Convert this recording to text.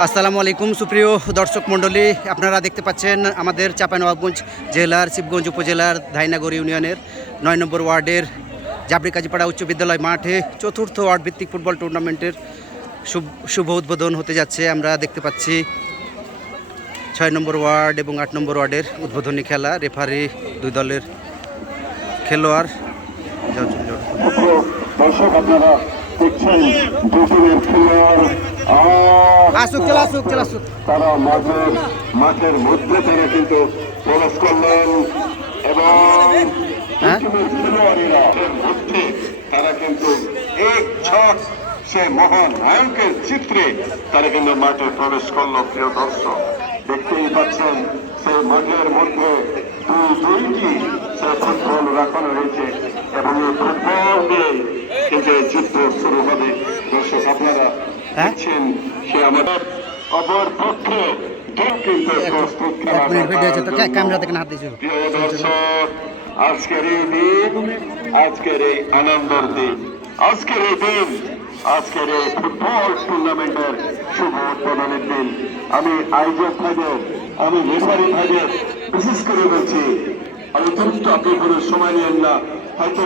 আসসালামু আলাইকুম, সুপ্রিয় দর্শক মণ্ডলী। আপনারা দেখতে পাচ্ছেন আমাদের চাঁপাইনবাবগঞ্জ জেলার, শিবগঞ্জ উপজেলার, ধাইনাগর ইউনিয়নের নয় নম্বর ওয়ার্ডের জাবরি কাজীপাড়া উচ্চ বিদ্যালয় মাঠে চতুর্থ ওয়ার্ড ভিত্তিক ফুটবল টুর্নামেন্টের শুভ- উদ্বোধন হতে যাচ্ছে। আমরা দেখতে পাচ্ছি ছয় নম্বর ওয়ার্ড এবং আট নম্বর ওয়ার্ডের উদ্বোধনী খেলা। রেফারি দুই দলের খেলোয়াড়। দর্শক, আপনারা খেলোয়াড় আসুক চলে আসুক চলে আসুক। তারা মাঠের মাঠের মধ্যে তারা কিন্তু প্রবেশ করলেন এবং হ্যাঁ? খেলোয়াড়েরা মধ্যে তারা কিন্তু এক ছট সে মহান নায়কের চিত্রে তারা কিন্তু মাঠে প্রবেশ করল প্রিয় দর্শক। দেখতেই পাচ্ছেন সেই মাঠের মধ্যে দুই দুইটি সে ফুটবল রাখানো হয়েছে এবং এই ফুটবল দিয়ে কিন্তু যুদ্ধ শুরু হবে। দর্শক আপনারা আজকের এই দিন আজকের এই আনন্দের দিন আজকের এই দিন আজকের এই ফুটবল টুর্নামেন্টের শুভ উদ্বোধনের দিন। আমি আয়োজক ভাইদের আমি রেফারি ভাইদের বিশেষ করে বলছি আমি অতিরিক্ত আপনি কোনো সময় নেন না হয়তো